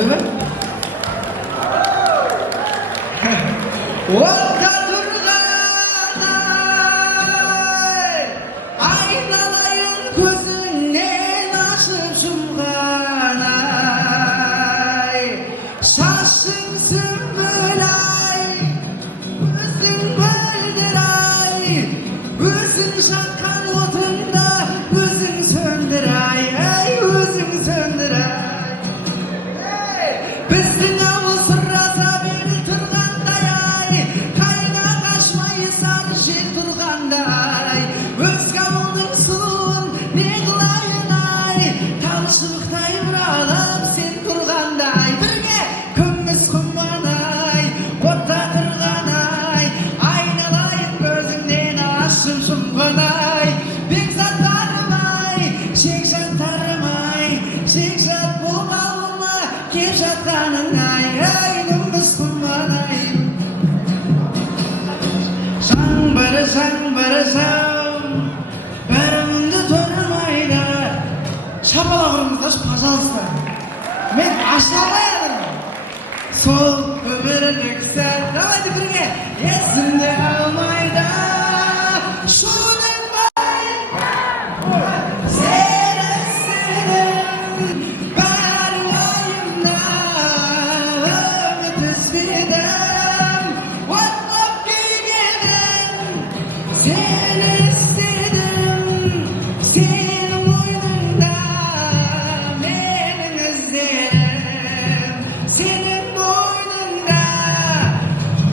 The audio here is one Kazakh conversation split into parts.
ойбай. Отқа тұрғандай айналайын көзіңнен ашып жұмғандай шашың сүмбілай өзің мөлдір-ай өзің жаққан отында өзің сөндір-ай өзің сөндір-ай біздің ауыл сырласа бел тұрғандай қайна қашмай сар жел тұрғандай өзге ауылдың сұлуын не қылайын-ай талшыбықтай бұралып сен тұрғандай бірге күміс құман-ай отта тұрған-ай айналайын көзіңнен ашып жұмған-ай бекзаттарым-ай шекжаттарым-ай шекжат болып ауылыма кеп жатқаның-ай күміс құман-ай жаңбыр жау бәрімді тұрмайды шапалақ ұрыңыздаршы пожалуйста мен ашыламаймын сол өмірлік сәт давайте бірге есімде қалмайды шуылдамай сені іздедім бар ойымда үміт үзбедім от боп күйгенім сені іздедім сенің мойныңда менің іздерім сенің мойныңда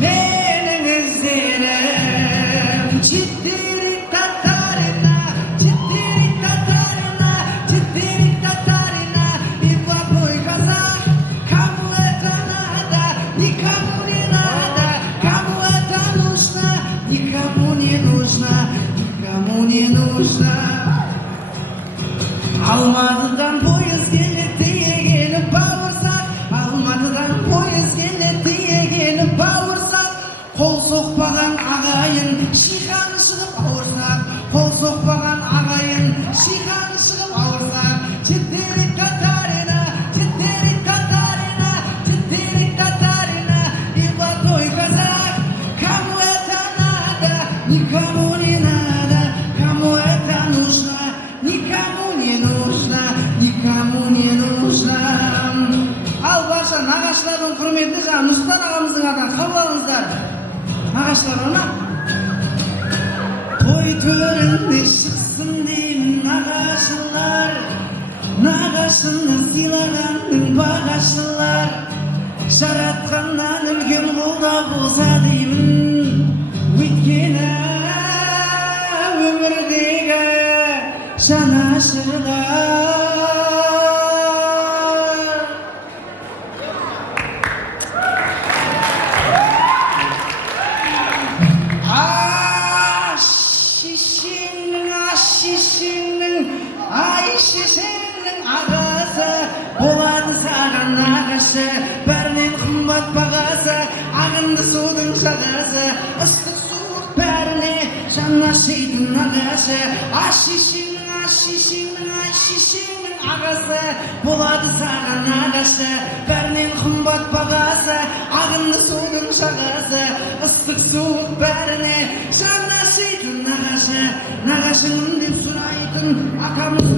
менің іздерім читтирик татарина читтирик татарина читтирик татарина и плохой казах кому это надо никому не надо кому это нужно никому не нужно никому не нужно алматыдан поезд келеді дей келіп бауырсақ алматыдан поезд келеді дей келіп бауырсақ қол соқпаған ағайын шиқаны шығып ауырсақ қол соқпаған ағайын шиқаны шығып ауырсақ читтирик татарина читтирик татарина читтирик татарина и плохой казах кому это надо никому не надо кому это нужно никому не нужно никому не нужно ал барша нағашылардың құрметіне жаңа нұрсұлтан ағамыздың атынан қабыл алыңыздар нағашылар ана той төрінде шықсын деймін нағашылар нағашыны сыйлағанның бағашылар жаратқаннан үлкен қолда болса деймін өйткені өмірдегі жанашырлар ай шешеңнің ағасы болады саған нағашы бәрінен қымбат бағасы ағынды судың жағасы ыстық суық бәріне жан ашитын нағашы ай шешеңнің ағасы болады саған нағашы бәрінен қымбат бағасы ағынды судың жағасы ыстық суық бәріне жан ашитын нағашы нағашыңмын деп сұрайтын акамыз